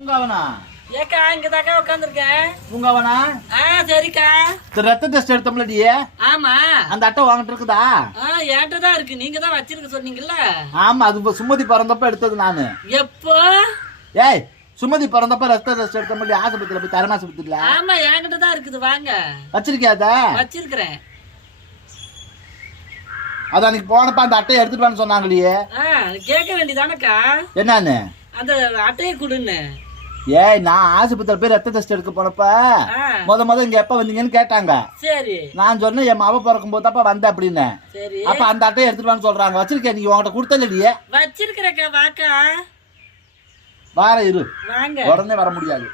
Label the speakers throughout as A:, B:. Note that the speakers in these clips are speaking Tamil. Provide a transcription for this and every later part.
A: பூங்காவனா?
B: ஏக்கா இங்கதாக்கா உட்காந்துருக்கேன்
A: பூங்காவனா?
B: ஆ சரிக்கா.
A: இந்த ரத்த டெஸ்ட் எடுத்தோம்லடியே
B: ஆமா.
A: அந்த அட்டை வாங்கிட்டு இருக்குதா?
B: ஆ என்கிட்ட தான் இருக்கு. நீங்க தான் வச்சிருக்க சொன்னீங்கல்ல?
A: ஆமா அது சுமதி பிறந்தப்ப எடுத்தது நானு.
B: எப்போ?
A: ஏய் சுமதி பிறந்தப்ப ரத்த டெஸ்ட் எடுத்தோம்ல ஆஸ்பத்திரியில போய் தரமா ஆஸ்பத்திரியில
B: ஆமா என்கிட்ட தான் இருக்குது. வாங்க.
A: வச்சிருக்கியா அத?
B: வச்சிருக்கிறேன்.
A: அது அன்னைக்கு போனப்ப அந்த அட்டையை எடுத்துட்டு வான்னு சொன்னாங்களே
B: கேட்க வேண்டியதானக்கா?
A: என்னன்னு?
B: அந்த அட்டையை கொடுன்னு.
A: ஏய் நான் ஆஸ்பத்திரியில போய் ரத்த டெஸ்ட் எடுக்க போனப்ப முத முத இங்க எப்ப வந்தீங்கன்னு கேட்டாங்க.
B: சரி.
A: நான் சொன்னேன் என் மாவ பிறக்கும் போது தப்பா வந்தேன் அப்படின்னு.
B: சரி.
A: அப்ப அந்த அட்டையை எடுத்துட்டு சொல்றாங்க. வச்சிருக்கேன் நீங்க உங்ககிட்ட கொடுத்தலடியே
B: வச்சிருக்கிறேக்கா வாக்கா.
A: வார இரு.
B: வாங்க.
A: உடனே வர முடியாது.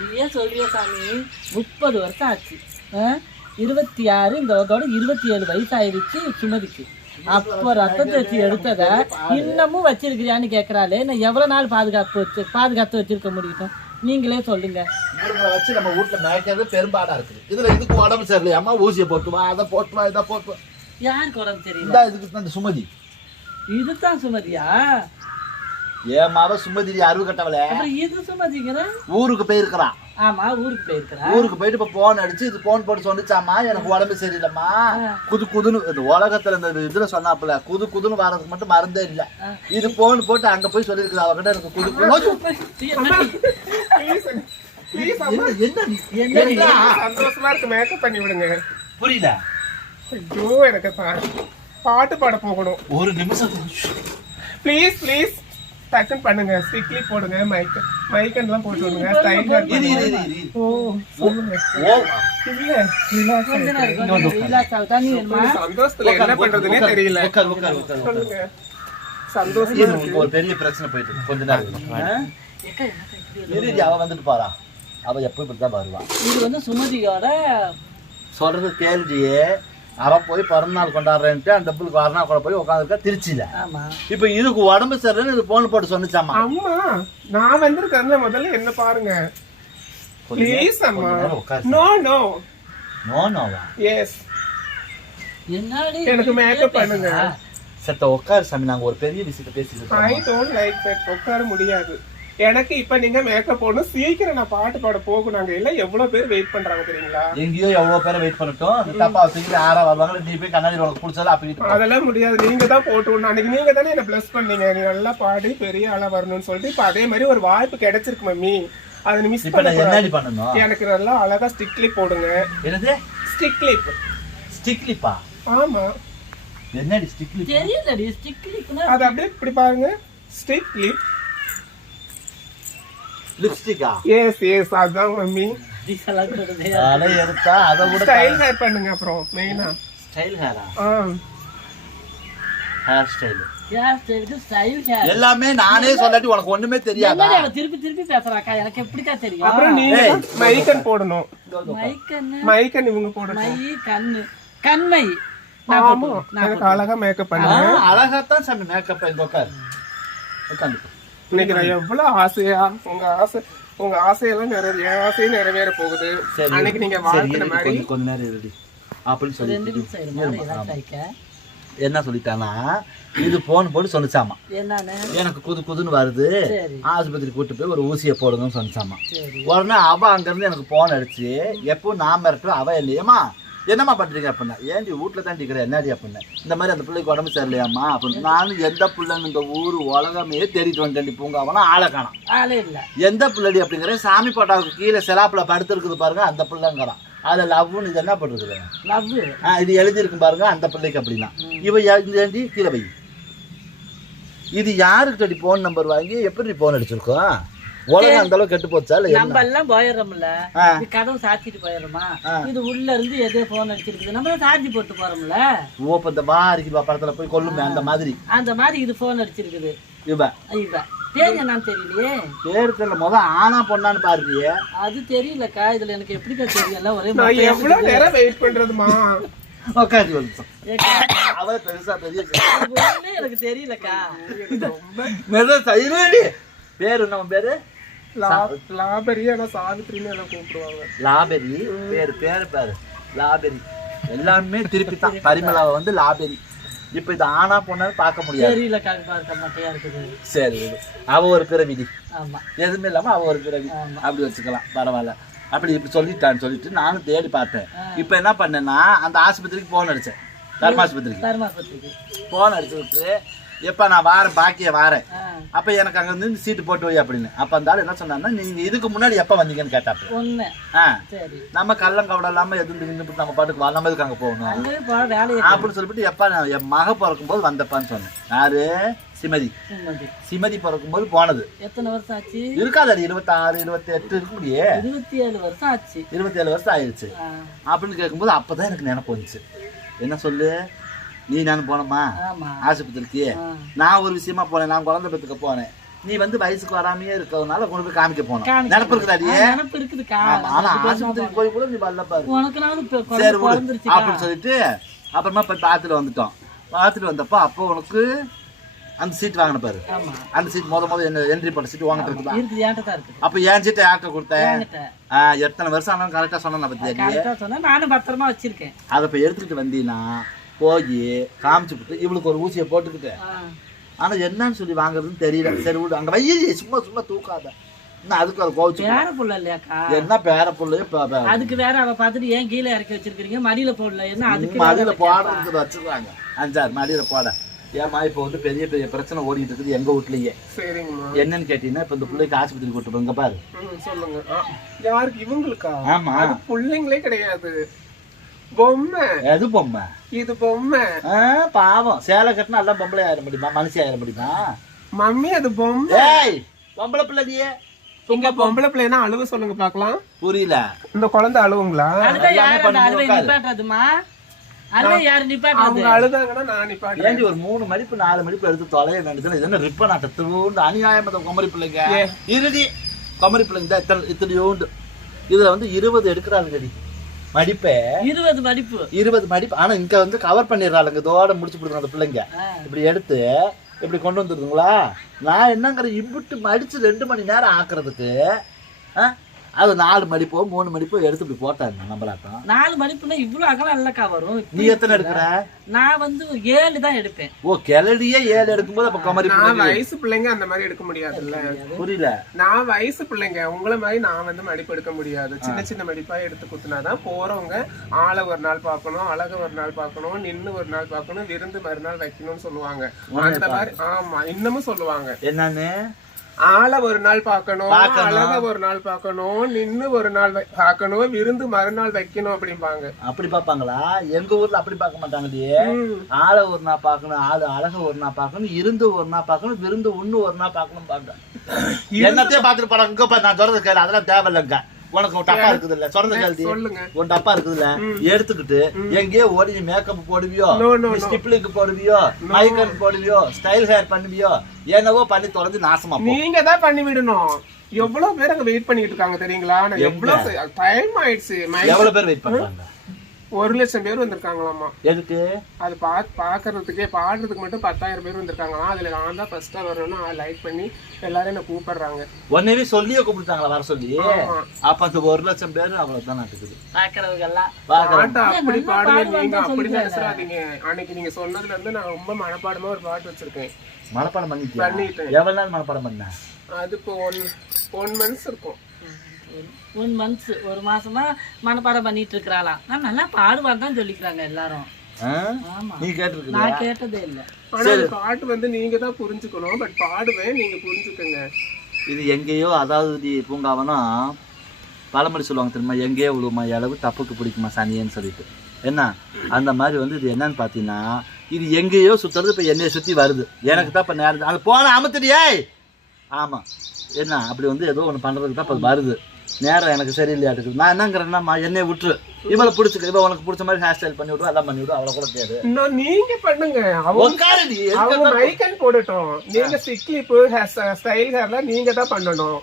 B: நீ சொல்றியா சாமி. முப்பது வருஷம் ஆச்சு. ஆ? இருபத்தி ஆறு இந்த இதோட இருபத்தி ஏழு வயசு ஆயிடுச்சு சுமதிக்கு அப்போ ரத்த டெஸ்ட் எடுத்தத இன்னமும் வச்சிருக்கிறியான்னு கேக்குறாளே நான் எவ்வளவு நாள் பாதுகாப்பு வச்சு பாதுகாத்து வச்சிருக்க முடியும்? நீங்களே சொல்லுங்க.
A: வச்சு நம்ம வீட்டுல மேய்க்கிறது பெரும்பாடா இருக்குது. இதுல இதுக்கு உடம்பு சரியில்லையாம்மா ஊசியை போட்டு வா அதை போட்டு வா இதை போட்டு வா
B: யாருக்கு உடம்பு
A: இந்த இதுக்கு சுமதி.
B: இதுதான் சுமதியா?
A: என் மாவ சுமதி அருவு கட்டவளே?
B: அப்புறம் இது சுமதிங்கிற
A: ஊருக்கு போயிருக்கிறான்.
B: ஆமா ஊருக்கு போயிருக்கிறா?
A: ஊருக்கு போயிட்டு இப்ப போன் அடிச்சு இது போன் போட்டு சொன்னிச்சாமா எனக்கு உடம்பு சரியில்லைம்மா. குது குதுன்னு இந்த உலகத்துல இந்த இதுல சொன்னாப்புல குது குதுன்னு வர்றதுக்கு மட்டும் மருந்தே இல்ல. இது போன் போட்டு அங்க போய் சொல்லிருக்குது அவகிட்ட எனக்கு குது குது. என்ன என்ன நீ- என்ன
C: சந்தோஷமா இருக்கு மேக்கப் பண்ணி விடுங்க.
A: புரியல
C: ஐயோ எனக்கு பாட்டு பாட போகணும்.
A: ஒரு நிமிஷம்
C: ப்ளீஸ் ப்ளீஸ் டக்குன்னு பண்ணுங்க. ஸ்டிக்லி போடுங்க. மைக் மைக்கன்லாம் போட்டு விடுங்க. ஸ்டைல்
A: இரு இரு இரு இரு
C: ஓ சொல்லுங்க. இல்ல சந்தோஷத்துல என்ன பண்றதுன்னே தெரியல.
A: உட்கார் உட்கார் உட்கார் உட்கார்.
C: சொல்லுங்க. சந்தோஷமா
A: ஒரு பெரிய பிரச்சனை போயிட்டு. கொஞ்ச நேரம்
B: இப்படி
A: இரு, அவ வந்துட்டு போறா. அவ எப்ப இப்படிதான் வருவா.
B: இது வந்து சுமதியோட
A: சொல்றது கேள்வியே அவ போய் பிறந்தநாள் கொண்டாடுறேன்ட்டு அந்த புள்ளுக்கு வரணா கூட போய் உட்காந்துருக்கா திருச்சியில.
B: ஆமா.
A: இப்ப இதுக்கு உடம்பு சரியில்லைன்னு இது போன் போட்டு சொன்னிச்சாமா?
C: அம்மா நான் வந்திருக்கேன்ல முதல்ல என்ன பாருங்க. ப்ளீஸ் அம்மா. நோ நோ
A: நோ நோவா
C: எஸ்
B: என்னடி
C: எனக்கு makeup பண்ணுங்க.
A: சத்த உட்காரு சாமி. நாங்க ஒரு பெரிய விஷயத்த பேசிட்டு
C: ஐ டோன்ட் லைக் தட் உட்கார முடியாது. எனக்கு இப்ப நீங்க மேக்கப் போடணும். சீக்கிரம் நான் பாட்டு பாட போகணும் நாங்க எல்லாம் எவ்வளவு பேர் வெயிட் பண்றாங்க தெரியுங்களா?
A: எங்கேயோ எவ்வளவு பேரை வெயிட் பண்ணட்டும். தப்பா வச்சுக்கிட்டு ஆறா வருவாங்க நீ போய் கண்ணாடி உனக்கு பிடிச்சதா அப்படி
C: அதெல்லாம் முடியாது. நீங்க தான் போட்டு விடணும். அன்னைக்கு நீங்க தானே என்ன பிளஸ் பண்ணீங்க. நீ நல்லா பாடி பெரிய ஆளா வரணும்னு சொல்லிட்டு இப்ப அதே மாதிரி ஒரு வாய்ப்பு கிடைச்சிருக்கு மம்மி. அதை மிஸ்
A: இப்ப நான்
C: பண்ண எனக்கு நல்லா அழகா ஸ்டிக் கிளிப் போடுங்க.
A: என்னது?
C: ஸ்டிக் கிளிப்
A: ஸ்டிக்லிப்பா
C: ஆமா.
A: என்னடி ஸ்டிக்லிப்
B: தெரியலடி ஸ்டிக்லிப்னா
C: அது அப்படியே இப்படி பாருங்க. ஸ்டிக் கிளிப்
A: லிப்ஸ்டிக்கா
C: எஸ் எஸ் அதுதான் மம்மி.
A: எடுத்தா அதை விட
C: ஸ்டைல் ஹேர் பண்ணுங்க அப்புறம் மெயினா
A: ஸ்டைல் ஹேரா ஹேர் ஸ்டைல்
B: ஹேர் ஸ்டைலுக்கு ஸ்டைல் ஹேர்
A: எல்லாமே நானே சொல்லாட்டி உனக்கு ஒண்ணுமே தெரியாதா?
B: திருப்பி திருப்பி பேசுறாக்கா எனக்கு எப்படிக்கா தெரியும்?
C: அப்புறம் நீங்க தான் மைக்கன் போடணும். மைக்கன் இவங்க போடணும்
B: மை கண்ணு. கண்மை.
C: ஆமா எனக்கு அழகா மேக்கப் பண்ணுங்க.
A: அழகாத்தான் சாமி மேக்கப் உட்காரு உட்காந்து
C: இன்னைக்கு நான் எவ்வளவு ஆசையா? உங்க ஆசை உங்க ஆசையெல்லாம் நிறைவே என் ஆசையும் நிறைவேற போகுது. அன்னைக்கு நீங்க
A: இரு,
C: மாதிரி.
A: கொஞ்சம் கொஞ்ச நேரம் இருடி. அப்படின்னு சொல்லி. என்ன சொல்லிட்டானா? இது போன் போட்டு சொன்னிச்சாமா? எனக்கு குது குதுன்னு வருது. ஆஸ்பத்திரி கூட்டு போய் ஒரு ஊசியை போடுங்கன்னு சொன்னிச்சாமா. உடனே அவ அங்கிருந்து எனக்கு போன் அடிச்சு எப்போ நான் மிரட்டுவேன் அவ இல்லையம்மா? என்னம்மா பண்றீங்க அப்படின்னா ஏன்டி வீட்டுல தான் இருக்கிற என்னடி அப்படின்னா இந்த மாதிரி அந்த பிள்ளைக்கு உடம்பு சரியில்லையாம்மா அப்படின்னு நானும் எந்த பிள்ளைன்னு இந்த ஊர் உலகமே தேடிட்டு வந்துட்டேன் பூங்காவனா ஆளை காணோம்.
B: ஆளே இல்ல.
A: எந்த பிள்ளடி அப்படிங்கிற சாமி பாட்டாவுக்கு கீழே செலாப்புல படுத்திருக்குது பாருங்க அந்த பிள்ளைங்கிறான். அதுல லவ்னு இது என்ன பண்ணிருக்குது
B: லவ்
A: ஆ, இது எழுதியிருக்கும் பாருங்க அந்த பிள்ளைக்கு அப்படின்னா. இவ ஏண்டி? கீழே வை இது யாருக்கு தடி போன் நம்பர் வாங்கி எப்படி போன் அடிச்சிருக்கோம்? உலகம் அந்த அளவுக்கு கெட்டு போச்சா இல்ல
B: நம்ம எல்லாம் போயிடுறோம்ல. கதவு சாத்திட்டு போயிடுறோமா. இது உள்ள இருந்து எதோ போன் அடிச்சிருக்குது. நம்ம சார்ஜ் போட்டு போறோம்ல.
A: ஓ இப்ப இந்த அரிக்கிவா படத்துல போய் கொல்லுமே அந்த மாதிரி.
B: அந்த மாதிரி இது போன் அடிச்சிருக்குது.
A: இவ.
B: இவ. பேர் என்னன்னு தெரியலையே.
A: பேரு தெரியல. முத ஆனா பொண்ணான்னு பாருறியே
B: அது தெரியலக்கா. இதுல எனக்கு எப்படிக்கா தெரியல? ஒரே
C: நான்
B: மொக்கையா
C: எவ்வளவு நேரம் வெயிட் பண்றதுமா?
A: உட்காந்து வந்து
B: ஏக்கா,
A: அவ பெருசா பெரிய
B: எனக்கு தெரியலக்கா.
A: பேரு நம்ம பேரு?
C: லா- லாபரியா நான் சாவித்திரின்னு எல்லாம் கூப்பிடுவாங்க.
A: லாபெரி பேரு பேரு பேரு. லாபெரி. எல்லாமே திருப்பி தான் பரிமளாவை வந்து லாபேரி. இப்ப இது ஆனா பொண்ணாலும் பார்க்க முடியாது.
B: தெரியல மாட்டையா இருக்குது.
A: சரி. அவ ஒரு பிறவிடி
B: ஆமா.
A: எதுவுமே இல்லாம அவ ஒரு பிறவி. அப்படி வச்சுக்கலாம். பரவாயில்ல. அப்படி இப்படி சொல்லிட்டான்னு சொல்லிட்டு நானும் தேடி பார்த்தேன். இப்ப என்ன பண்ணேன்னா அந்த ஆஸ்பத்திரிக்கு போன் அடிச்சேன். தர்மாஸ்பத்திரிக்கு.
B: தர்மாஸ்பத்திரிக்கு.
A: போன் அடிச்சு விட்டு எப்ப நான் வாரேன் பாக்கிய வாரேன். அப்ப எனக்கு அங்க இருந்து சீட்டு போட்டு வை அப்படின்னு. அப்ப அந்த ஆள் என்ன சொன்னான்னா நீங்க இதுக்கு முன்னாடி எப்ப வந்தீங்கன்னு கேட்டாப்ப
B: ஒண்ணு
A: நம்ம கள்ளம் கவலை இல்லாம எதுவும் நம்ம பாட்டுக்கு வா நம்ம எதுக்கு அங்க போகணும்? அப்படின்னு சொல்லிட்டு எப்ப நான் என் மக பிறக்கும் போது வந்தப்பான்னு சொன்னேன். யாரு? சிமதி. சிமதி. பிறக்கும் போது போனது.
B: எத்தனை வருஷம் ஆச்சு?
A: இருக்காது இருபத்தாறு இருபத்தி எட்டு இருக்க முடியே
B: இருபத்தி ஏழு வருஷம் ஆச்சு.
A: இருபத்தி ஏழு வருஷம் ஆயிடுச்சு அப்படின்னு கேட்கும்போது அப்பதான் எனக்கு நினைப்பு வந்துச்சு. என்ன சொல்லு? நீ நான் போனோமா? ஆஸ்பத்திரிக்கு. நான் ஒரு விஷயமா போனேன். நான் குழந்தை பெற்றுக்க போனேன். நீ வந்து வயசுக்கு வராமையே இருக்கிறதுனால கொண்டு போய் காமிக்க போனோம். நினப்பு இருக்குதாடி
B: ஆ, நினப்பு இருக்குதுக்கா
A: ஆனா ஆஸ்பத்திரிக்கு போய் கூட நீ வரல பாரு.
B: உனக்கு இப்ப
A: சரி அப்படின்னு சொல்லிட்டு அப்புறமா போய் பார்த்துட்டு வந்துட்டோம். பார்த்துட்டு வந்தப்போ அப்போ உனக்கு அந்த சீட் வாங்கின பாரு. அந்த சீட் முத முத என்ன என்ட்ரி பண்ண சீட் வாங்கிட்டு இருக்குதா?
B: இருக்குது இருக்குது.
A: அப்போ என் சீட்டை யார்கிட்ட கொடுத்தேன்? எத்தனை வருஷம் ஆனாலும் பத்தி
B: கரெக்டா சொன்னா நானும் பத்திரமா வச்சிருக்கேன்.
A: அதை இப்போ எடுத்துக்கிட்டு வந்தீங்கன்னா போய் காமிச்சு விட்டு இவளுக்கு ஒரு ஊசியை போட்டுக்கிட்டு.
B: ஆ.
A: ஆனா என்னன்னு சொல்லி வாங்குறதுன்னு தெரியல. சரி விடு. அங்க வையி சும்மா சும்மா தூக்காத. இன்னும் அதுக்கு அதை கோவிச்சு
B: பேர புள்ள இல்லையாக்கா?
A: என்ன பேர பிள்ளையோ
B: அதுக்கு வேற அவ பார்த்துட்டு ஏன் கீழே இறக்கி வச்சிருக்கீங்க மடியில போடல. என்ன அதுக்கு
A: மடியில போடுறதுக்கு வச்சிருக்காங்க. அஞ்சாறு மடியில போட. ஏமா இப்போ வந்து பெரிய பெரிய பிரச்சனை ஓடிட்டு இருக்குது எங்க வீட்லயே. என்னன்னு கேட்டீங்கன்னா இப்ப இந்த பிள்ளைக்கு ஆஸ்பத்திரி கூட்டு போங்க பாரு.
C: சொல்லுங்க. யாருக்கு? இவங்களுக்கா?
A: ஆமா.
C: அது பிள்ளைங்களே கிடையாது. பொம்மை.
A: எது பொம்மை?
C: இது பொம்மை.
A: ஆ, பாவம். சேலை கட்டினா எல்லாம் பொம்பளை ஆயிட முடியுமா? மனுஷி ஆயிட முடியுமா?
C: மம்மி அது பொம்மை.
A: ஏய் பொம்பளை பிள்ளையே
C: இங்க பொம்பளை பிள்ளைனா அழுவ சொல்லுங்க பாக்கலாம்
A: புரியல.
C: இந்த குழந்தை அழுவுங்களா? அவங்க அழுதாங்கன்னா நான் நிப்பாட்டுறேன்.
A: ஏண்டி ஒரு மூணு மடிப்பு நாலு மடிப்பு எடுத்து தொலைய வேண்டியது இது என்ன ரிப்பன் ஆட்டத்தோண்டு அநியாயம் அந்த குமரி பிள்ளைங்க. இறுதி குமரி பிள்ளைங்க தான் இத்தனை இத்தனையோண்டு. இதுல வந்து இருபது எடுக்கிறாளுங்கடி. மடிப்பை.
B: இருபது மடிப்பு.
A: இருபது மடிப்பு. ஆனா இங்க வந்து கவர் பண்ணிடுறாளுங்க. இதோட முடிச்சு கொடுக்குற அந்த பிள்ளைங்க. இப்படி எடுத்து இப்படி கொண்டு வந்துருதுங்களா நான் என்னங்கிற இம்புட்டு மடிச்சு ரெண்டு மணி நேரம் ஆக்குறதுக்கு அது நாலு மடிப்போ மூணு மடிப்போ எடுத்து இப்படி போட்டாங்க நம்மளாட்டம்
B: நாலு மடிப்புனா இவ்வளவு அகலம் இல்லக்கா வரும்.
A: நீ எத்தனை எடுக்கிற?
B: நான் வந்து ஏழு தான் எடுப்பேன்.
A: ஓ கிளடியே ஏழு எடுக்கும்போது அப்ப குமரி
C: நான் வயசு பிள்ளைங்க அந்த மாதிரி எடுக்க முடியாதுல்ல.
A: புரியல.
C: நான் வயசு பிள்ளைங்க உங்களை மாதிரி நான் வந்து மடிப்பு எடுக்க முடியாது. சின்ன சின்ன மடிப்பா எடுத்து குத்துனாதான் போறவங்க ஆளை ஒரு நாள் பார்க்கணும் அழக ஒரு நாள் பார்க்கணும் நின்னு ஒரு நாள் பார்க்கணும் விருந்து மறுநாள் வைக்கணும்னு சொல்லுவாங்க. அந்த மாதிரி ஆமா இன்னமும் சொல்லுவாங்க.
A: என்னன்னு?
C: ஆளை ஒரு நாள் பார்க்கணும். அழக ஒரு நாள் பார்க்கணும் நின்னு ஒரு நாள் பார்க்கணும் விருந்து மறுநாள் வைக்கணும் அப்படிம்பாங்க.
A: அப்படி பார்ப்பாங்களா? எங்க ஊர்ல அப்படி பார்க்க மாட்டாங்கடி
C: ம்.
A: ஆளை ஒரு நாள் பார்க்கணும் ஆளு அழக ஒரு நாள் பார்க்கணும் இருந்து ஒரு நாள் பார்க்கணும் விருந்து ஒண்ணு ஒரு நாள் பார்க்கணும் பாங்க என்னத்தையும் பார்த்துட்டு போறாங்க. நான் சொல்றது கேளு அதெல்லாம் தேவையில்லைங்க. உனக்கு டப்பா இருக்குது இல்ல கேள்வி
C: சொல்லுங்க.
A: உன் டப்பா இருக்குதுல்ல? எடுத்துக்கிட்டு எங்கேயோ ஓடி மேக்கப் போடுவியோ. ஸ்டிப்லிங்க் போடுவியோ? மைக்கன் போடுவியோ? ஸ்டைல் ஹேர் பண்ணுவியோ? என்னவோ பண்ணி தொலைஞ்சு நாசமா
C: நீங்க தான் பண்ணி விடணும் எவ்வளவு பேர் அங்க வெயிட் பண்ணிட்டு இருக்காங்க தெரியுங்களா? எவ்வளவு டைம் ஆயிடுச்சு.
A: எவ்வளவு பேர் வெயிட் பண்றாங்க?
C: ஒரு லட்சம் பேர் வந்திருக்காங்களாமா.
A: எதுக்கு?
C: அது பா பாக்குறதுக்கே பாடுறதுக்கு மட்டும் பத்தாயிரம் பேர் வந்திருக்காங்களாம். அதுல நான் தான் ஃபர்ஸ்டா வரணும்னு லைக் பண்ணி எல்லாரும் என்ன கூப்பிடுறாங்க.
A: உடனே சொல்லியே கூப்பிட்டாங்களா வர சொல்லி. அப்ப அந்த ஒரு லட்சம் பேர்
B: பாக்குறவங்க எல்லாம்
A: பாக்குறேன்
C: பாட்டு அப்படி
B: நல்லா
C: பாடுவேன்
B: பாடுவாங்க.
C: நீங்க அப்படி. பேசுறாதீங்க அன்னைக்கு நீங்க சொன்னதுல இருந்து நான் ரொம்ப மனப்பாடமா ஒரு பாட்டு வச்சிருக்கேன்.
A: மனப்பாடம் பண்ணிட்டியா?
C: பண்ணிட்டேன்.
A: எவ்வளவு நாள் மனப்பாடம் பண்ண?
C: அது இப்போ ஒன் ஒன் மந்த்ஸ் இருக்கும்.
B: ஒன் மந்த்ஸ் ஒரு மாசமா மனப்பாடம் பண்ணிட்டு இருக்கிறாளாம் நான் நல்லா பாடுவான்னு தான் சொல்லிக்கிறாங்க எல்லாரும்? ஆமா.
A: நீ
B: நான் கேட்டதே இல்ல.
C: ஆனா அந்த பாட்டு வந்து நீங்க தான் புரிஞ்சுக்கணும் பட் பாடுவேன் நீங்க புரிஞ்சுக்கங்க.
A: இது எங்கேயோ அதாவது பூங்காவனா பழமொழி சொல்லுவாங்க தெரியுமா? எங்கேயோ விழுமா அளவு தப்புக்கு பிடிக்குமா சனியன்னு சொல்லிட்டு. என்ன? அந்த மாதிரி வந்து இது என்னன்னு பார்த்தீங்கன்னா இது எங்கேயோ சுத்துறது இப்போ என்னைய சுற்றி வருது. எனக்கு தான் இப்போ நேரம் அது போன அமுத்துடியே ஆமாம் என்ன? அப்படி வந்து ஏதோ ஒன்று பண்ணுறதுக்கு தான் இப்போ வருது. நேரம் எனக்கு சரியில்லையாட்டுக்கு நான் என்னங்கிறேன்னா என்னைய விட்டுரு. இவளை பிடிச்சிக்க இவ உனக்கு பிடிச்ச மாதிரி ஹேர் ஸ்டைல் பண்ணி விடு எல்லாம் பண்ணி விடு அவளை கூட கேடு
C: இன்னும் நீங்க பண்ணுங்க.
A: உட்காருடி
C: அவங்க மைக்கன் போடட்டும். நீங்க ஸ்டிக் கிளிப்பு ஸ்டைல் ஹேர்ல நீங்க தான் பண்ணணும்.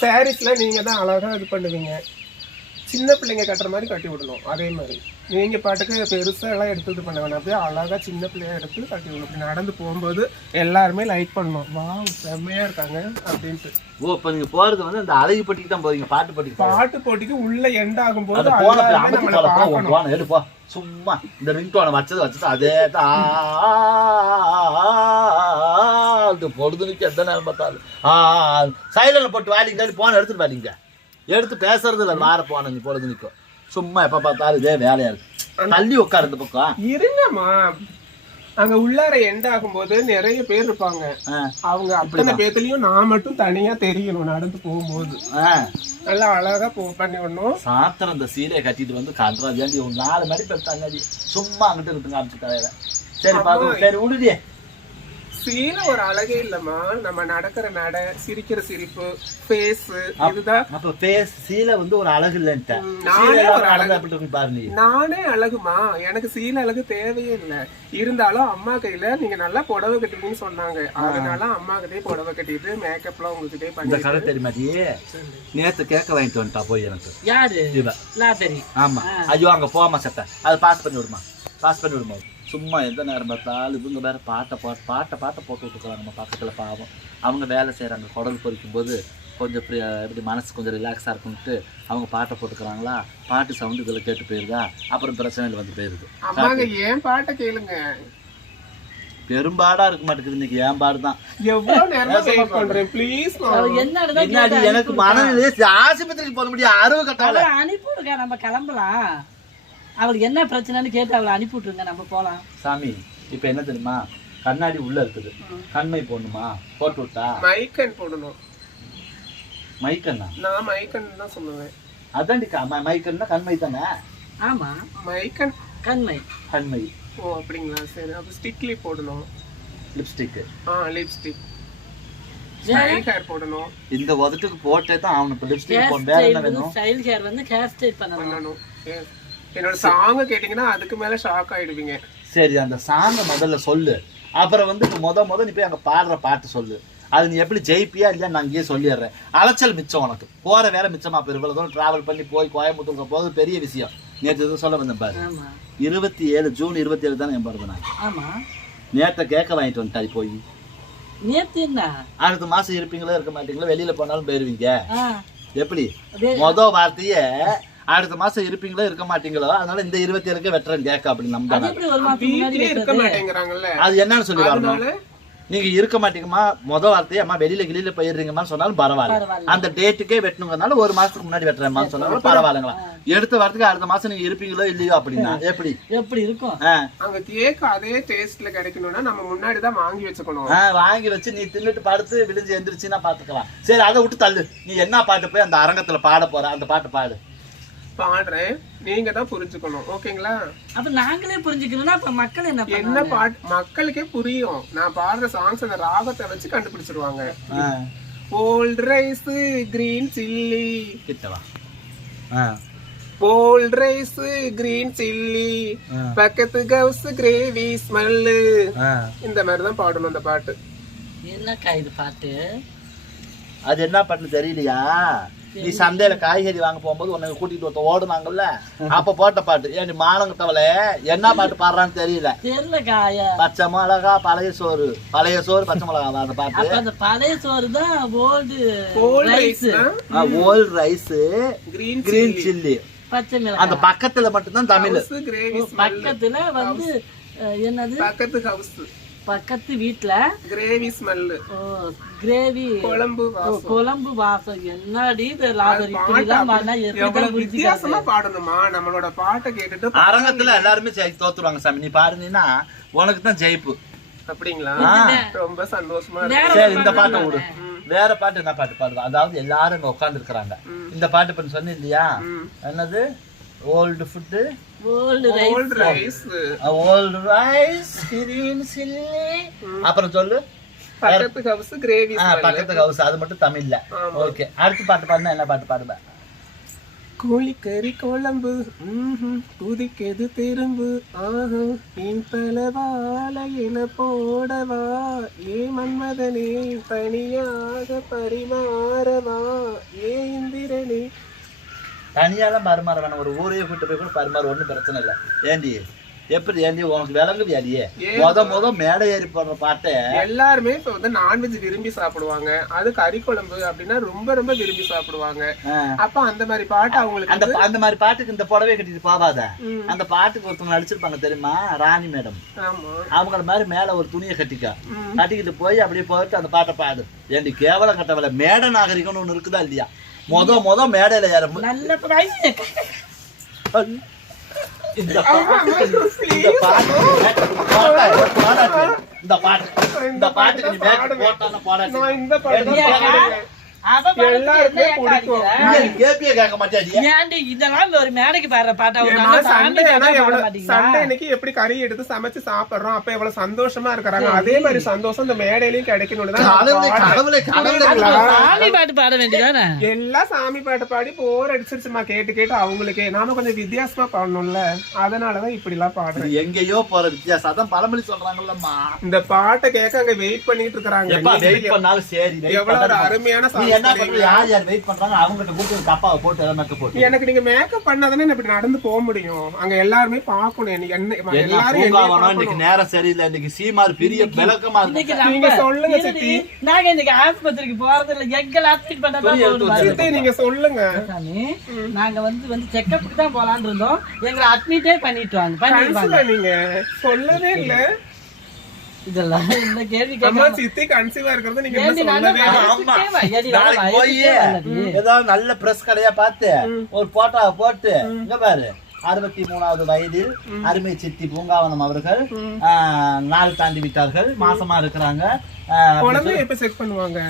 C: சாரீஸ்ல நீங்க தான் அழகா இது பண்ணுவீங்க. சின்ன பிள்ளைங்க கட்டுற மாதிரி கட்டி விடணும் அதே மாதிரி நீங்க பாட்டுக்கு பெருசா எல்லாம் எடுத்து இது பண்ண வேணாம் அப்படியே அழகா சின்ன பிள்ளையா எடுத்து கட்டி விடணும் இப்படி நடந்து போகும்போது எல்லாருமே லைக் பண்ணணும் வா செம்மையா இருக்காங்க அப்படின்ட்டு
A: ஓ இப்போ நீங்க போறது வந்து அந்த அழகு பட்டிக்கு தான் போறீங்க பாட்டு பட்டிக்கு போறீங்க.
C: பாட்டு போட்டிக்கு உள்ள எண்ட் ஆகும் போது
A: அது போன
C: எல்லாருமே
A: அமைச்சு
C: நம்மளை
A: போல போ
C: பார்க்கணும்
A: போன எடுப்பா சும்மா இந்த ரிங்டோனை வச்சது வச்சது அதே தான் அது பொழுதுனுக்கு எந்த நேரம் பார்த்தாலும் ஆ சைலண்ட்ல போட்டு வேலைக்கு போன எடுத்துட்டு வேலைங்க எடுத்து பேசுறது இல்லை வார போன நீ பொழுதுனுக்கும் சும்மா எப்ப பார்த்தாலும் இதே வேலையா இருக்கு. தள்ளி உட்காரு இந்த பக்கம்.
C: இருங்கம்மா. அங்க உள்ளார எண்ட் ஆகும்போது நிறைய பேர் இருப்பாங்க. அவங்க அத்தனை பேத்துலயும் நான் மட்டும் தனியா தெரியணும் நடந்து போகும்போது. நல்லா அழகா போ பண்ணி விடணும்
A: சாத்திரம் இந்த சீலையை கட்டிட்டு வந்து காட்டுறது. ஏண்டி ஒரு நாலு மணி பெருத்தாங்க சும்மா அங்கிட்டு இருக்கு காமிச்சு தலையில சரி பாத்து சரி விடுடியே
C: சீலை ஒரு அழகே இல்லம்மா. நம்ம நடக்கிற நட சிரிக்கிற சிரிப்பு ஃபேஸ் இதுதான்.
A: அப்ப பேஸ் சீலை வந்து ஒரு அழகு இல்லைன்ட்ட.
C: நானே ஒரு அழகு.
A: அப்படி இருக்கு பாரு நீ
C: நானே அழகுமா? எனக்கு சீலை அழகு தேவையே இல்லை. இருந்தாலும் அம்மா கையில நீங்க நல்லா புடவை கட்டிங்கன்னு சொன்னாங்க. அதனால அம்மா கிட்டே புடவை கட்டிட்டு மேக்கப்லாம் உங்ககிட்டயே
A: இந்த
C: பண்ணி
A: கதை தெரியுமா நேத்து கேட்க வாங்கிட்டு வந்துட்டா போய் எனக்கு.
B: யாரு?
A: ஆமா. ஐயோ அங்க போமா சத்த. அதை பாஸ் பண்ணி விடுமா. பாஸ் பண்ணி விடுமா. சும்மா எந்த நேரம் பார்த்தாலும் இவங்க வேற பாட்டை பாட்டு பாட்டை பாட்டை போட்டு விட்டுக்கிறாங்க நம்ம பக்கத்துல பாவம். அவங்க வேலை செய்றாங்க. குடல் பொறிக்கும் போது கொஞ்சம் free- எப்படி மனசு கொஞ்சம் ரிலாக்ஸாக இருக்கும்ட்டு அவங்க பாட்டை போட்டுக்கிறாங்களா? பாட்டு சவுண்டு இதில் கேட்டு போயிருதா? அப்புறம் பிரச்சனைகள் வந்து போயிருது.
C: அம்மாங்க ஏன் பாட்டை கேளுங்க?
A: பெரும்பாடா இருக்க மாட்டேங்குது இன்னைக்கு. ஏன் பாடு தான்? எனக்கு மனநிலையே ஆஸ்பத்திரிக்கு போக முடியாது. அறுவை கட்டால
B: அவளை அனுப்பி விடுங்க நம்ம கிளம்பலாம். அவளுக்கு என்ன பிரச்சனைன்னு கேட்டு அவளை அனுப்பி விட்டுருங்க நம்ம போலாம்.
A: சாமி இப்ப என்ன தெரியுமா? கண்ணாடி உள்ள இருக்குது. கண்மை போடணுமா? போட்டு விட்டா?
C: மைக்கன் போடணும்.
A: மைக்கண்ணா
C: நான் மைக்கன் தான் சொல்லுவேன்.
A: ம- மைக்கன்னா கண்மை தானே?
B: ஆமா.
C: மைக்கன்
B: கண்மை.
A: கண்மை.
C: ஓ அப்படிங்களா? சரி அப்ப ஸ்டிக்லி போடணும்.
A: லிப்ஸ்டிக்
C: ஆ லிப்ஸ்டிக். ஸ்டைல் ஹேர் போடணும்.
A: இந்த உதட்டுக்கு போட்டே தான் அவனுக்கு லிப்ஸ்டிக் போட வேற என்ன
B: ஸ்டைல்
A: வேணும்?
B: ஸ்டைல் ஹேர் வந்து ஹேர் ஸ்டைல் பண்ணணும்.
C: பண்ணணும். என்னோட சாங்க கேட்டீங்கன்னா அதுக்கு மேல ஷாக் ஆயிடுவீங்க.
A: சரி அந்த சாங்கை முதல்ல சொல்லு. அப்புறம் வந்து இப்போ முத முத நீ போய் அங்க பாடுற பாட்டு சொல்லு. அது நீ எப்படி ஜெயிப்பியா இல்லையா நான் அங்கேயே சொல்லிடுறேன். அலைச்சல் மிச்சம் உனக்கு. போற வேலை மிச்சமா இப்போ இவ்வளவு தூரம் டிராவல் பண்ணி போய் கோயம்புத்தூர் போகிறது பெரிய விஷயம். நேற்று எதுவும் சொல்ல வந்தேன் பாரு.
B: ஆமா.
A: இருபத்தி ஏழு ஜூன் இருபத்தி ஏழு தானே என் பிறந்த நாள்.
B: ஆமா.
A: நேற்றை கேட்க வாங்கிட்டு வந்துட்டாடி போய்.
B: நேத்து என்ன?
A: அடுத்த மாசம் இருப்பீங்களோ இருக்க மாட்டீங்களோ வெளியில போனாலும் போயிருவீங்க. எப்படி?
B: அதே
A: மொத வார்த்தையே அடுத்த மாசம் இருப்பீங்களோ இருக்க மாட்டீங்களோ அதனால இந்த இருபத்தி ஏழுக்கு வெட்டுறேன் கேட்க அப்படின்னு
B: அது
A: நம்ப
B: எப்படி ஒரு மாசத்துக்கு முன்னாடி
C: வீட்லயே இருக்க
B: கேட்டது?
C: மாட்டேங்கிறாங்கல்ல.
A: அது என்னன்னு சொல்லி வரணும். நீங்க இருக்க மாட்டீங்கம்மா மொத வார்த்தையே அம்மா வெளியில கிளியில போயிடுறீங்கம்மான்னு சொன்னாலும் பரவாயில்ல. அந்த டேட்டுக்கே வெட்டணுங்கிறதுனால ஒரு மாசத்துக்கு முன்னாடி வெட்டுறேம்மான்னு சொன்னாலும் பரவாயில்லைங்களா? எடுத்த வாரத்துக்கு அடுத்த மாசம் நீங்க இருப்பீங்களோ இல்லையோ அப்படின்னா எப்படி?
B: எப்படி இருக்கும்?
C: அங்க கேக் அதே டேஸ்ட்ல கிடைக்கணும்னா நம்ம முன்னாடி தான் வாங்கி வச்சுக்கணும்.
A: வாங்கி வச்சு நீ தின்னுட்டு படுத்து விடிஞ்சு எந்திரிச்சுன்னா பாத்துக்கலாம். சரி அதை விட்டு தள்ளு. நீ என்ன பாட்டு போய் அந்த அரங்கத்துல பாட போற? அந்த பாட்டு பாடு.
C: பாடுறேன். நீங்க தான் புரிஞ்சுக்கணும். ஓகேங்களா?
B: அப்ப நாங்களே புரிஞ்சுக்கணும்னா அப்ப மக்கள் என்ன
C: என்ன பாட்டு மக்களுக்கே புரியும். நான் பாடுற சாங்ஸ் அந்த ராகத்தை வச்சு கண்டுபிடிச்சிருவாங்க. ஓல்ட் ரைஸ் கிரீன் சில்லி
A: கிட்ட வா ஆ,
C: ஓல்ட் ரைஸ் கிரீன் சில்லி. பக்கத்து கவுஸ் கிரேவி ஸ்மெல்லு. இந்த மாதிரி தான் பாடணும் அந்த பாட்டு.
B: என்னக்கா இது பாட்டு?
A: அது என்ன பாட்டு தெரியலையா? நீ சந்தையில காய்கறி வாங்க போகும்போது உன்னை கூட்டிட்டு ஒருத்த ஓடுனாங்கல்ல? அப்ப போட்ட பாட்டு ஏன் மானங்கிட்டவள என்ன பாட்டு பாடுறான்னு தெரியல. பச்சை மிளகா பழைய சோறு. பழைய சோறு பச்சை மிளகா அந்த பாட்டு.
B: அந்த பழைய சோறு தான் old
C: old
B: rice
C: rice
A: old rice
C: green
A: green chilli
B: பச்சை
A: அந்த
B: மிளகாய்
A: பக்கத்துல மட்டும்தான் தமிழ்.
B: பக்கத்துல வந்து என்னது?
C: பக்கத்து ஹவுஸ்
B: பக்கத்து வீட்ல
C: கிரேவி ஸ்மெல்லு
B: கிரேவி
C: குழம்பு
B: குழம்பு வாசம். என்னடி பண்ணா
C: வித்தியாசமா பாடணுமா? நம்மளோட பாட்டை கேட்டுட்டு
A: அரங்கத்துல எல்லாருமே ஜெயி- தோத்துருவாங்க சாமி. நீ பாடுனீன்னா உனக்கு தான் ஜெயிப்பு.
C: அப்படிங்களா. ரொம்ப சந்தோஷமா
A: சரி இந்த பாட்டை விடு. வேற பாட்டு என்ன பாட்டு பாடுவா? அதாவது எல்லாரும் உட்கார்ந்து இருக்கிறாங்க இந்த பாட்டு இப்ப நீ சொன்ன இல்லையா. என்னது? Old food
B: old rice
C: old rice
A: old rice green chilli அப்புறம் சொல்லு.
C: பக்கத்து ஹவுஸ் கிரேவி
A: ஆ, பக்கத்து ஹவுஸ் அது மட்டும் தமிழ்ல. ஓகே அடுத்த பாட்டு பாடுனா என்ன பாட்டு பாடுவேன்
C: கோழிக்கறி குழம்பு. குதிக்கெது திரும்பு. ஆஹா. என் தலவாழையில போடவா? ஏ மன்மதனே தனியாக பரிமாறவா? ஏ இந்திரனே
A: தனியாலாம் பரிமாற வேணாம். ஒரு ஊரையே கூட்டு போய் கூட பரிமாற ஒன்றும் பிரச்சனை இல்லை. ஏண்டி? எப்படி ஏண்டி? உனக்கு விலங்கு வியாதியே முத முத மேடை ஏறி போடுற பாட்டை.
C: எல்லாருமே இப்ப வந்து நான்வெஜ் விரும்பி சாப்பிடுவாங்க. அது கறி குழம்பு அப்படின்னா ரொம்ப ரொம்ப விரும்பி சாப்பிடுவாங்க. அப்ப அந்த மாதிரி பாட்டு அவங்களுக்கு
A: அந்த அந்த மாதிரி பாட்டுக்கு இந்த புடவை கட்டிட்டு போகாத. அந்த பாட்டுக்கு ஒருத்தவங்க நடிச்சிருப்பாங்க தெரியுமா? ராணி மேடம். அவங்கள மாதிரி மேல ஒரு துணியை கட்டிக்கா. கட்டிக்கிட்டு போய் அப்படியே போயிட்டு அந்த பாட்டை பாடு. ஏண்டி கேவலம் கட்டவல மேடை நாகரிகம்னு ஒண்ணு இருக்குதா இல்லையா? முத முத மேடையில ஏற
B: நல்ல பிரைஸ்
A: இந்த பாட்டா-. இந்த பாட்டு இந்த பாட்டுக்கு நீ போட்டாலும் போடாட்டி.
C: நான் இந்த பாட்டு எப்படி கறி எடுத்து சமைச்சு சாப்பிடுறோம் அப்ப எவ்வளவு சந்தோஷமா இருக்கிறாங்க. அதே மாதிரி சந்தோஷம் இந்த மேடையிலயும்
B: ஒரு சாமி பாட்டு பாட வேண்டியதானே?
C: எல்லாம் சாமி பாட்டு பாடி போர் அடிச்சிருச்சுமா கேட்டு கேட்டு அவங்களுக்கே. நாம கொஞ்சம் வித்தியாசமா பாடணும்ல. அதனாலதான் இப்படி எல்லாம் பாடுறேன்
A: எங்கேயோ போற வித்தியாசம். அதான் பழமொழி சொல்றாங்கல்லம்மா.
C: இந்த பாட்டை கேட்க அங்க வெயிட் பண்ணிட்டு இருக்காங்க
A: எப்பா வெயிட் பண்ணாலும் சரி wait
C: எவ்வளவு அருமையான
A: என்ன யார் யார் வெயிட் பண்றாங்க? அவங்ககிட்ட கூப்பிட்டு ஒரு டப்பாவை போட்டு எல்லாம் மேக்கப் போட்டு.
C: எனக்கு நீங்க மேக்கப் பண்ணாதானே இப்படி நடந்து போக முடியும்? அங்க எல்லாருமே எனக்கு என்ன எல்லாரும்
A: இன்னைக்கு
C: பார்க்கணும்.
A: நேரம் சரியில்லை. இன்னைக்கு சீமார் பெரிய விளக்கமா
B: இன்னைக்கு
A: இருக்கு
C: நீங்க சொல்லுங்க சித்தி.
B: நாங்க இன்னைக்கு ஆஸ்பத்திரிக்கு போறது இல்ல எங்களை அட்மிட் பண்ண தான்
A: துணி எடுத்து
B: போகணும்.
A: வச்சிருக்கேன்.
C: சித்தி நீங்க சொல்லுங்க.
B: நாங்க வந்து வந்து செக்கப்புக்கு தான் போலான்னு இருந்தோம். எங்களை அட்மிட்டே பண்ணிட்டு வாங்க. பண்ணிடுவாங்க.
C: கன்சிவா நீங்க. சொல்லவே இல்ல.
B: இதெல்லாம் இந்த கேள்வி
C: அம்மா
B: கேட்காம
C: சித்தி கன்சிவா இருக்கிறது நீங்க
B: ஏண்டி
C: என்ன
B: நான்
C: சொல்லவே இல்ல.
A: ஆமா.
B: வயசுக்கே வ- ஏடி, நான்
A: நாளைக்கு போய். ஏதாவது நல்ல பிரஸ் கடையா பார்த்து ஒரு போட்டோவை போட்டு இங்க பாரு அறுபத்தி மூணாவது வயதில் அருமை சித்தி பூங்காவனம் அவர்கள் ஆஹ், நாள் தாண்டி விட்டார்கள் மாசமா இருக்கிறாங்க
C: குழந்தைய எப்ப செக் பண்ணுவாங்க?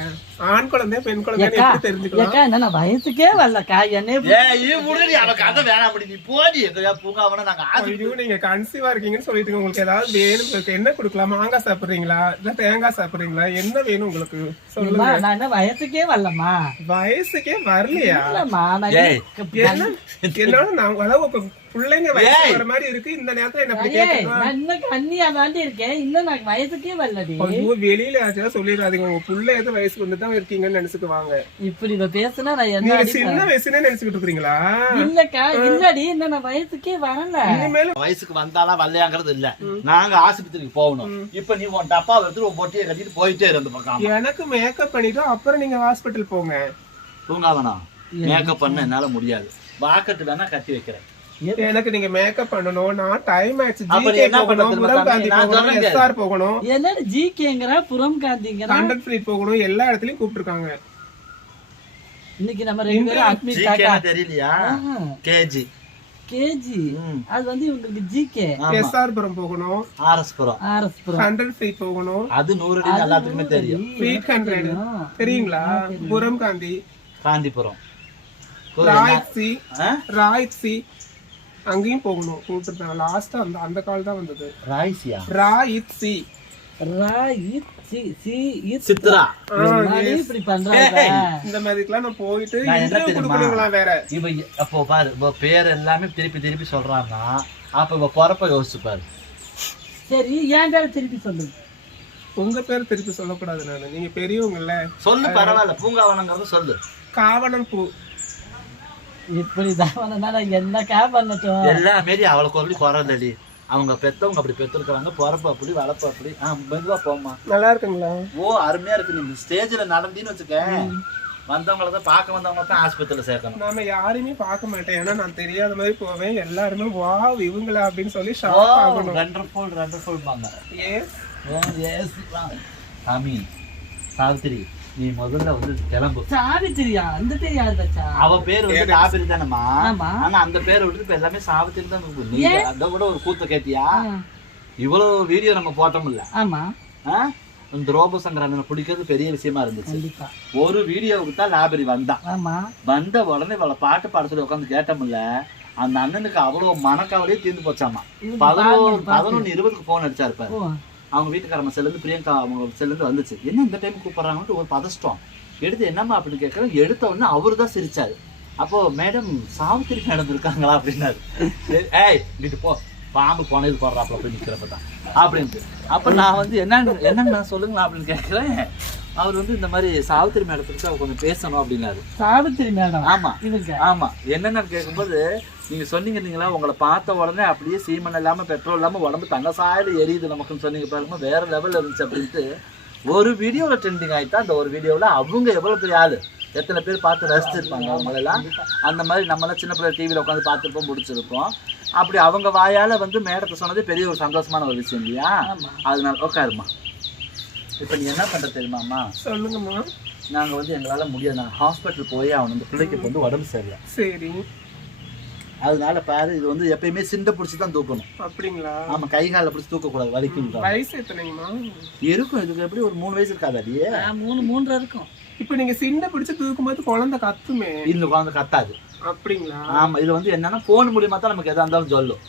C: ஆண் குழந்தைய பெண் குழந்தைய
B: ஏக்கா,
C: எப்படி தெரிஞ்சுக்கலாம்?
B: என்ன நான் வயசுக்கே வரலக்கா என்னைய பு-
A: ஏய், அவ கதை வேணாம் முடி. நீ போடி, நாங்க ஆசை
C: ஐயோ நீங்க கன்சீவா இருக்கீங்கன்னு சொல்லிட்டு உங்களுக்கு ஏதாவது வேணும் உங்களுக்கு என்ன கொடுக்கலாம்? மாங்காய் சாப்பிடுறீங்களா? இல்ல தேங்காய் சாப்பிடுறீங்களா? என்ன வேணும் உங்களுக்கு? சொல்லுங்க.
B: நான் என்ன வயசுக்கே வரலம்மா.
C: வயசுக்கே வரலையா?
B: இல்லம்மா நான்
A: ஏய்.
C: என்ன? என்னால நான் அதாவது உங்க பிள்ளைங்க வயசு. வர மாதிரி இருக்கு. இந்த நேரத்துல என்ன
B: இன்னும் கன்னியா தாண்டி இருக்கேன். இன்னும் நான் வயசுக்கே வரலடி.
C: ஐயோ வெளியில ஆச்சுன்னா சொல்லிடாதீங்க. உங்க புள்ள எது வயசுக்கு வந்து தான் இருக்கீங்கன்னு நினைச்சுக்குவாங்க.
B: இப்படி இவ பேசுனா நான் என்ன
C: சின்ன வயசுனே நினைச்சுக்கிட்டு இருக்கீங்களா
B: இல்லக்கா இல்லடி. இன்னும் நான் வயசுக்கே வரல.
C: இனிமேல்
A: வயசுக்கு வந்தாலாம் வரலையாங்கிறது இல்ல. நாங்க ஆஸ்பத்திரிக்கு போகணும். இப்ப நீ உன் டப்பா எடுத்து உன் பொட்டியை கட்டிட்டு போயிட்டே இருந்து பக்கம்
C: எனக்கு மேக்கப் பண்ணிட்டு அப்புறம் நீங்க ஹாஸ்பிட்டல் போங்க.
A: பூங்காவனம் மேக்கப் பண்ண என்னால முடியாது. வாக்கெட்டு வேணா கட்டி வைக்கிறேன்.
C: எனக்கு நீங்க மேக்கப் பண்ணணும் நான் டைம் ஆயிடுச்சு ஜிகே போகணும் புரம்
A: தம்பி?
C: காந்தி
A: நான்
C: போகணும்
A: சொல்றேன்
C: எஸ்ஆர் போகணும்.
B: என்னடி ஜிகேங்கிறா புறம் காந்திங்கிறா?
C: லண்டன் ஃபிளீட் போகணும் எல்லா இடத்துலயும் கூப்பிட்டுருக்காங்க.
B: இன்னைக்கு நம்ம ரெண்டு பேரும் அட்மிட்
A: ஜிகே தெரியலையா? KG
B: KG. அது வந்து இவங்களுக்கு ஜிகே
C: எஸ்ஆர் புரம் போகணும்.
A: ஆர்எஸ் புறம்.
B: ஆர்எஸ் புறம்.
C: லண்டன் ஃபிளீட் போகணும்.
A: அது நூறு அடி எல்லாத்துக்குமே தெரியும்.
C: ஸ்வீட் ஹண்ட்ரட் தெரியுங்களா? புரம் காந்தி.
A: காந்திபுரம்
C: ராய்ச்சி? ராய்ச்சி அங்கேயும் போகணும் கூப்பிட்டுருந்தாங்க. லாஸ்டா அந்த அந்த கால் தான் வந்தது.
A: ராய்சியா?
B: ரா இத் சி சி இத்.
A: சித்ரா.
B: இப்படி பண்றாங்க?
C: இந்த மாதிரிக்கெல்லாம் நான் போயிட்டு? கொடுக்கணுங்களா வேற?
A: இவ அப்போ பாரு இவ பேர் எல்லாமே திருப்பி திருப்பி சொல்றான்னா அப்ப இவ பொறப்ப யோசிச்சு பாரு.
B: சரி ஏன் பேர திருப்பி சொல்லு?
C: உங்க பேர் திருப்பி சொல்லக்கூடாது நானு. நீங்க பெரியவங்கல்ல.
A: சொல்லு பரவாயில்ல. பூங்காவனங்கிறது சொல்லு.
C: காவணம் பூ.
B: இப்படி தான் நான் என்னக்கா பண்ணட்டும்?
A: எல்லா மாரி அவளுக்கு ஒரு குறலடி அவங்க பெத்தவங்க அப்படி பெற்றிருக்காங்க பொறப்பு அப்படி வளர்ப்பு அப்படி. ஆ மெதுவா போமா
C: நல்லா இருக்குங்களா?
A: ஓ அருமையா இருக்கு நீங்க ஸ்டேஜ்ல நடந்தீன்னு வச்சுக்க. வந்தவங்கள தான் பார்க்க வந்தவங்க தான் ஆஸ்பத்திரியில சேர்க்கணும்.
C: நாம யாரையுமே பார்க்க மாட்டேன். ஏன்னா நான் தெரியாத மாதிரி போவேன். எல்லாருமே வா இவங்களா? அப்படின்னு சொல்லி ஷாக் ஆகணும்.
A: ரெண்டர்ஃபுல் ரெண்டர்ஃபுல் பாங்க. ஓ எஸ் சாமி சாவித்திரி நீ முதல்ல வந்து கிளம்பு.
B: சாவித்திரியா அந்த பேர் யாரு வச்சா
A: அவ பேர் வந்து காபிரி தானம்மா.
B: ஆமா.
A: ஆனா அந்த பேரை விட்டு இப்ப எல்லாமே சாவித்திரி தான் இருக்கு. நீ அதை விட ஒரு கூத்த கேட்டியா? இவ்வளவு வீடியோ நம்ம போட்டோம்ல.
B: ஆமா.
A: ஆ? இந்த ரோபோ சங்கரனை பிடிக்கிறது பெரிய விஷயமா இருந்துச்சு. ஒரு வீடியோவுக்கு தான் லாபரி வந்தான்.
B: ஆமா.
A: வந்த உடனே இவளை பாட்டு பாட சொல்லி உட்காந்து கேட்டோம்ல அந்த அண்ணனுக்கு அவ்வளவு மனக்கவலையே தீர்ந்து போச்சாமா. பதினோரு பதினொன்னு இருபதுக்கு போன் அடிச்சாரு பாரு.
B: ஓ,
A: அவங்க வீட்டுக்காரங்க செல்லுந்து பிரியங்கா அவங்க செல்லுந்து வந்துச்சு. என்ன இந்த டைம் கூப்பிடுறாங்கன்ட்டு ஒரு பதஷ்டம். எடுத்து என்னம்மா அப்படின்னு கேட்கறேன் எடுத்த உடனே அவரு தான் சிரிச்சாரு. அப்போ மேடம் சாவித்திரி மேடம் இருக்காங்களா அப்படின்னாரு. சரி, ஏய் இங்கிட்டு போ. பாம்பு போனது போடுறாப்புல போய் நிக்கிறப்ப தான். அப்படின்ட்டு. அப்ப நான் வந்து என்னன்னு என்னன்னு சொல்லுங்களா அப்படின்னு கேட்கிறேன் அவர் வந்து இந்த மாதிரி சாவித்திரி மேடத்துக்கு அவர் கொஞ்சம் பேசணும் அப்படின்னாரு.
B: சாவித்திரி மேடம்?
A: ஆமா.
B: இவங்க?
A: ஆமா. என்னென்னு கேட்கும்போது நீங்க சொன்னீங்க இல்லைங்களா உங்களை பார்த்த உடனே அப்படியே சீமன் இல்லாம பெட்ரோல் இல்லாம உடம்பு தங்க சாயல எரியுது நமக்குன்னு சொன்னீங்க பாருங்க வேற லெவல்ல இருந்துச்சு அப்படின்ட்டு ஒரு வீடியோவில் ட்ரெண்டிங் ஆயிட்டா அந்த ஒரு வீடியோவில் அவங்க எவ்வளவு பெரிய ஆளு? எத்தனை பேர் பார்த்து ரசிச்சிருப்பாங்க அவங்களெல்லாம் அந்த மாதிரி நம்மளாம் சின்ன பிள்ளை டிவியில் உட்காந்து பார்த்துருப்போம் முடிச்சிருப்போம். அப்படி அவங்க வாயால வந்து மேடத்தை சொன்னது பெரிய ஒரு சந்தோஷமான ஒரு விஷயம் இல்லையா? அதனால உட்காருமா இப்போ நீ என்ன பண்ற தெரியுமாம்மா
C: சொல்லுங்கம்மா.
A: நாங்க வந்து எங்களால முடியாது. நாங்கள் ஹாஸ்பிட்டல் போய் அவன் அந்த பிள்ளைக்கு வந்து உடம்பு சரியில்லை.
C: சரி.
A: அதனால பாரு இது வந்து எப்பயுமே சிண்டை பிடிச்சி தான் தூக்கணும்.
C: அப்படிங்களா?
A: ஆமா கை காலில் பிடிச்சி தூக்கக்கூடாது வலிக்கும்
C: வயசு எத்தனைங்கம்மா?
A: இருக்கும் இதுக்கு எப்படி ஒரு மூணு வயசு இருக்காது அடியே?
B: மூணு மூன்றரை இருக்கும்.
C: இப்போ நீங்க சின்ன பிடிச்சு தூக்கும்போது குழந்தை கத்துமே?
A: இந்த குழந்தை கத்தாது.
C: அப்படிங்களா?
A: ஆமா இது வந்து என்னன்னா போன் மூலியமா தான் நமக்கு எதா இருந்தாலும் சொல்லும்.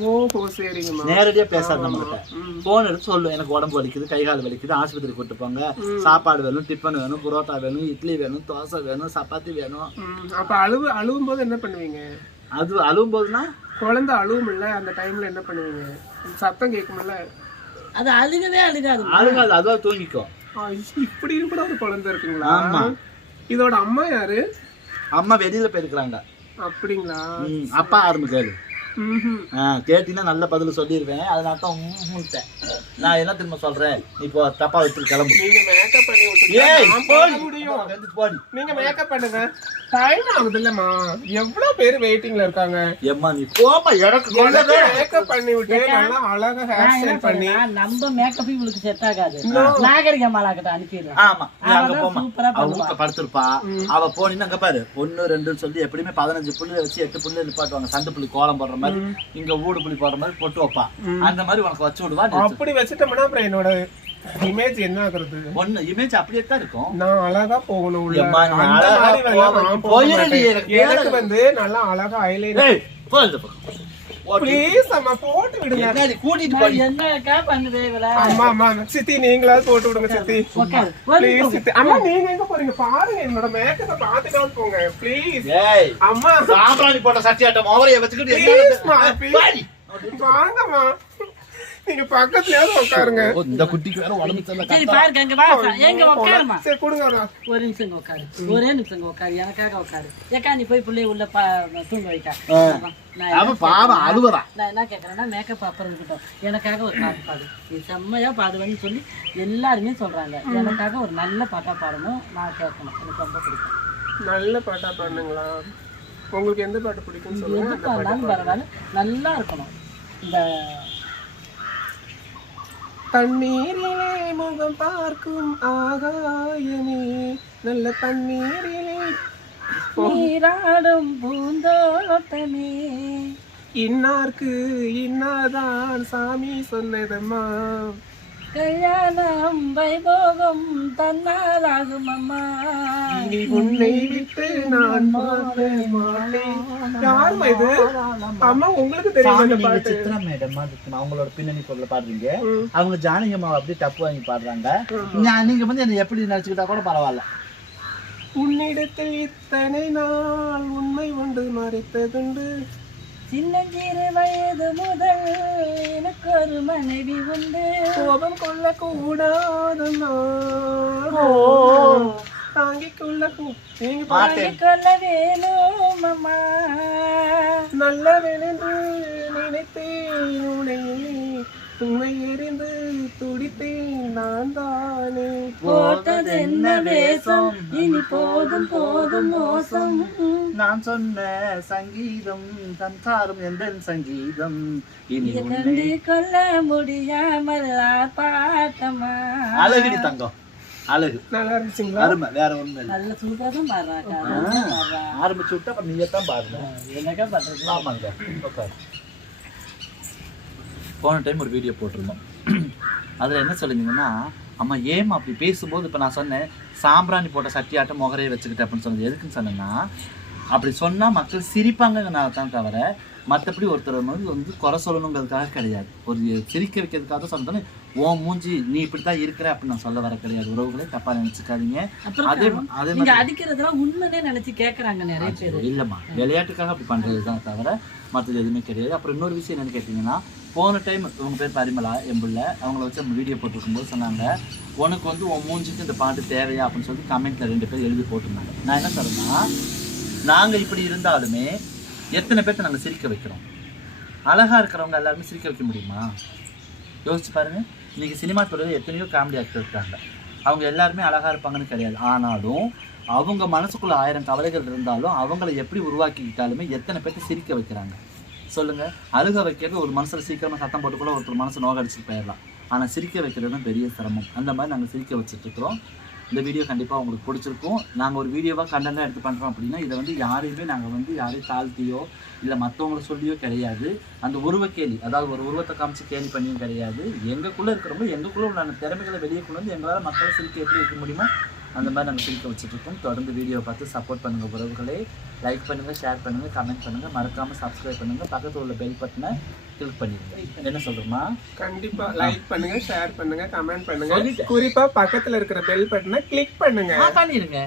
C: ஓஹோ சரிங்கம்மா.
A: நேரடியா பேசாது
C: ம்.
A: போன் எடுத்து சொல்லும் எனக்கு உடம்பு வலிக்குது கை கால் வலிக்குது ஆஸ்பத்திரி கூட்டு போங்க. சாப்பாடு வேணும் டிஃபன் வேணும் புரோட்டா வேணும் இட்லி வேணும் தோசை வேணும் சப்பாத்தி வேணும்.
C: அப்ப அழுவு அழுவும் போது என்ன பண்ணுவீங்க?
A: அது அழுவும் போதுன்னா
C: குழந்தை அழுவும்ல அந்த டைம்ல என்ன பண்ணுவீங்க? சத்தம் கேட்கும்ல
B: அது அழுகவே அழுகாது.
A: அழுகாது அதுவா தூங்கிக்கும்.
C: இப்படி கூட ஒரு குழந்தை இருக்குங்களா?
A: ஆமா.
C: இதோட அம்மா யாரு?
A: அம்மா வெளியில போயிருக்கிறாங்க.
C: அப்படிங்களா?
A: அப்பா ஆரம்பிக்காது
C: ம்ஹும்.
A: கேட்டீங்கன்னா நல்ல பதில் சொல்லிடுவேன் அதனால தான். நான் என்ன திரும்ப சொல்றேன்? இப்போ தப்பா வச்சு கிளம்பு.
C: நீங்க மேக்கப் பண்ணுங்க. டைம் ஆகுது இல்லம்மா எவ்வளவு பேர் வெயிட்டிங்ல இருக்காங்க?
A: எம்மா நீ போமா எனக்கு கொல்லவே.
C: மேக்கப் பண்ணி விட்டு நல்லா அழகா ஹேர் ஸ்டைல் பண்ணி
B: நம்ம மேக்கப் இவளுக்கு செட் ஆகாது. நாகரிக மாலாக்கிட்ட அனுப்பிடுறேன்.
A: ஆமா நீ அங்க போமா அவ வீட்டுல படுத்திருப்பா. அவ போனீங்கன்னா அங்க பாரு. ஒண்ணு ரெண்டுன்னு சொல்லி எப்படியுமே பதினஞ்சு புள்ளி வச்சு எட்டு புள்ளி நிப்பாட்டுவாங்க. சண்டு புள்ளி கோலம் போடுற மாதிரி இங்க ஊடு புள்ளி போடுற மாதிரி பொட்டு வைப்பா அந்த மாதிரி உனக்கு வச்சு விடுவா நீ வச்சு-
C: அப்படி வச்சுட்டோம்னா அப்புறம் என்னோட இமேஜ் என்ன ஆகுறது?
A: ஒண்ணு இமேஜ் அப்படியே தான் இருக்கும்.
C: நான் அழகா போகணும் உள்ள.
A: போயிரு. எனக்கு
C: வந்து நல்லா அழகா ஐலைனர்
A: ஏய்
C: ப்ளீஸ் அம்மா போட்டு விடுங்க.
A: கூட்டிட்டு
B: நான் என்னக்கா பண்ணுது இவள?
C: அம்மா அம்மா சித்தி நீங்களாவது போட்டு விடுங்க சித்தி. ப்ளீஸ் சித்தி. அம்மா நீங்க எங்க போறீங்க? பாருங்க என்னோட மேக்கப்பை பாத்துட்டு போங்க. ப்ளீஸ்
A: ஏய்
C: அம்மா.
A: சாம்பிராணி போட்ட சட்டி ஆட்டம் வச்சுக்கிட்டு.
C: வாங்கம்மா. நீங்க பக்கத்துலயாவது உட்காருங்க.
A: இந்த குட்டிக்கு வேற உடம்பு சரியில்லை.
B: சரி பாருங்க அங்க வா. எங்க உட்காருமா?
C: சரி கொடுங்க ஒரு
B: நிமிஷம் உட்காரு. ஒரே நிமிஷம் உட்காரு. எனக்காக உட்காரு. ஏக்கா நீ போய் பிள்ளைய உள்ள தூங்க வைக்கா. நான்
A: அவன் பாவம் அழுவுறான்
B: நான் என்ன கேட்குறேன்னா மேக்கப் அப்புறம் இருக்கட்டும் எனக்காக ஒரு பாட்டு பாடு. நீ செம்மையா பாடுவேன்னு சொல்லி எல்லாருமே சொல்றாங்க. எனக்காக ஒரு நல்ல பாட்டா பாடணும். நான் கேட்கணும். எனக்கு ரொம்ப பிடிக்கும்.
C: நல்ல பாட்டா பண்ணுங்களா உங்களுக்கு எந்த பாட்டு சொல்லுங்க.
B: எது பாடினாலும் பரவாயில்ல. நல்லா இருக்கணும். இந்த
C: தண்ணீரிலே முகம் பார்க்கும் ஆகாயமே. நல்ல தண்ணீரிலே
B: நீராடும் பூந்தோட்டமே.
C: இன்னார்க்கு இன்னாதான் சாமி சொன்னதம்மா
B: கல்யாணம் வைபோகம் தன்னாலாகும் அம்மா
C: இனி உன்னை விட்டு நான் இது? அம்மா உங்களுக்கு தெரியும்
A: சித்ரா மேடம் அதுக்கு அவங்களோட பின்னணி குரல்ல பாடுறீங்க. அவங்க ஜானகி அம்மாவை அப்படியே தப்பு வாங்கி பாடுறாங்க. நான் நீங்க வந்து என்ன எப்படி நினைச்சுக்கிட்டா கூட பரவாயில்ல.
C: உன்னிடத்தில் இத்தனை நாள் உண்மை உண்டு மறைத்ததுண்டு.
B: சின்னஞ்சிறு வயது முதல் எனக்கு ஒரு மனைவி உண்டு.
C: கோபம் கொள்ள கூடாதம்மா தாங்கிக் கொள்ள
B: தாங்கிக் கொள்ள வேணும் அம்மா
C: நல்லவனென்று நினைத்தேன் உன்னை உண்மை எறிந்து துடித்தேன் நான் தானே.
B: போட்டது என்ன வேஷம் இனி போதும் போதும் மோசம்.
A: நான் சொன்ன சங்கீதம் தந்தாரும் எந்த சங்கீதம். இனி
B: கண்டு கொள்ள முடியாமல் பாட்டமா
A: அழகுடி தங்கம் அழகு.
C: நல்லா இருந்துச்சுங்களா?
A: அருமை வேற இல்லை.
B: நல்ல சூப்பரா தான் பாடுறாக்கா நல்லா பாடுறா.
A: ஆரம்பிச்சு விட்டா அப்புறம் நீங்க தான் பாருங்க
B: என்னக்கா பண்றது
A: ஆமாங்க உட்காரு. போன டைம் ஒரு வீடியோ போட்டிருந்தோம். அதில் என்ன சொல்லியிருந்தீங்கன்னா அம்மா ஏம்மா அப்படி பேசும்போது இப்போ நான் சொன்னேன் சாம்பிராணி போட்ட சட்டியாட்டம் முகரையை வச்சுக்கிட்டேன் அப்படின்னு சொன்னது. எதுக்குன்னு சொன்னேன்னா அப்படி சொன்னால் மக்கள் சிரிப்பாங்கன்னு தான் தவிர மற்றபடி ஒருத்தர் வந்து வந்து குறை சொல்லணுங்கிறதுக்காக கிடையாது. ஒரு சிரிக்க வைக்கிறதுக்காக தான் சொன்னேன் ஓ மூஞ்சி நீ இப்படி தான் இருக்கிற அப்படின்னு நான் சொல்ல வர கிடையாது. உறவுகளே தப்பாக நினச்சிக்காதீங்க. அதே அதே
B: நீங்க அடிக்கிறதெல்லாம் உண்மைனே நினைச்சு கேக்குறாங்க நிறைய பேர்.
A: இல்லைம்மா. விளையாட்டுக்காக அப்படி பண்ணுறது தான் தவிர மற்றது எதுவுமே கிடையாது. அப்புறம் இன்னொரு விஷயம் என்னன்னு கேட்டிங்கன்னா போன டைம் இவங்க பேர் பரிமலா என் பிள்ளை. அவங்கள வச்சு நம்ம வீடியோ போட்டுருக்கும்போது சொன்னாங்க உனக்கு வந்து உன் மூஞ்சிக்கு இந்த பாட்டு தேவையா? அப்படின்னு சொல்லி கமெண்ட்டில் ரெண்டு பேர் எழுதி போட்டிருந்தாங்க. நான் என்ன சொல்கிறேன்னா நாங்கள் இப்படி இருந்தாலுமே எத்தனை பேர்த்த நாங்கள் சிரிக்க வைக்கிறோம்? அழகாக இருக்கிறவங்க எல்லாருமே சிரிக்க வைக்க முடியுமா? யோசிச்சு பாருங்க. இன்றைக்கி சினிமா துறையில் எத்தனையோ காமெடி ஆக்டர் இருக்காங்க. அவங்க எல்லாருமே அழகா இருப்பாங்கன்னு கிடையாது. ஆனாலும் அவங்க மனசுக்குள்ள ஆயிரம் கவலைகள் இருந்தாலும் அவங்கள எப்படி உருவாக்கிக்கிட்டாலுமே எத்தனை பேர்த்த சிரிக்க வைக்கிறாங்க? சொல்லுங்க. அழுக வைக்கிறது ஒரு மனசில் சீக்கிரமாக சத்தம் போட்டு கூட ஒருத்தர் மனசு நோகடிச்சு போயிடலாம். ஆனால் சிரிக்க வைக்கிறது தான் பெரிய சிரமம். அந்த மாதிரி நாங்கள் சிரிக்க வச்சுட்ருக்குறோம் இந்த வீடியோ கண்டிப்பாக உங்களுக்கு பிடிச்சிருக்கும். நாங்கள் ஒரு வீடியோவாக கண்டென்ட்டாக எடுத்து பண்ணுறோம் அப்படின்னா இதை வந்து யாரையுமே நாங்கள் வந்து யாரையும் தாழ்த்தியோ இல்லை மற்றவங்களை சொல்லியோ கிடையாது. அந்த உருவ கேலி அதாவது ஒரு உருவத்தை காமிச்சு கேலி பண்ணியும் கிடையாது. எங்களுக்குள்ளே இருக்கிறவங்க எங்களுக்குள்ளே உள்ள திறமைகளை வெளியே கொண்டு வந்து எங்களால் மக்களை சிரிக்க எப்படி இருக்க முடியுமோ அந்த மாதிரி நாங்கள் சிரிக்க வச்சுட்ருக்கோம் தொடர்ந்து வீடியோ பார்த்து சப்போர்ட் பண்ணுங்கள் உறவுகளே. லைக் பண்ணுங்க ஷேர் பண்ணுங்க கமெண்ட் பண்ணுங்க மறக்காம சப்ஸ்கிரைப் பண்ணுங்க பக்கத்துல உள்ள பெல் பட்டனை கிளிக் பண்ணிடுங்க. என்ன சொல்றோமா?
C: கண்டிப்பா. லைக் பண்ணுங்க ஷேர் பண்ணுங்க கமெண்ட் பண்ணுங்க.
A: சொல்லிட்டேன்.
C: குறிப்பா பக்கத்துல இருக்கிற பெல் பட்டனை கிளிக் பண்ணுங்க.
B: பண்ணிருங்க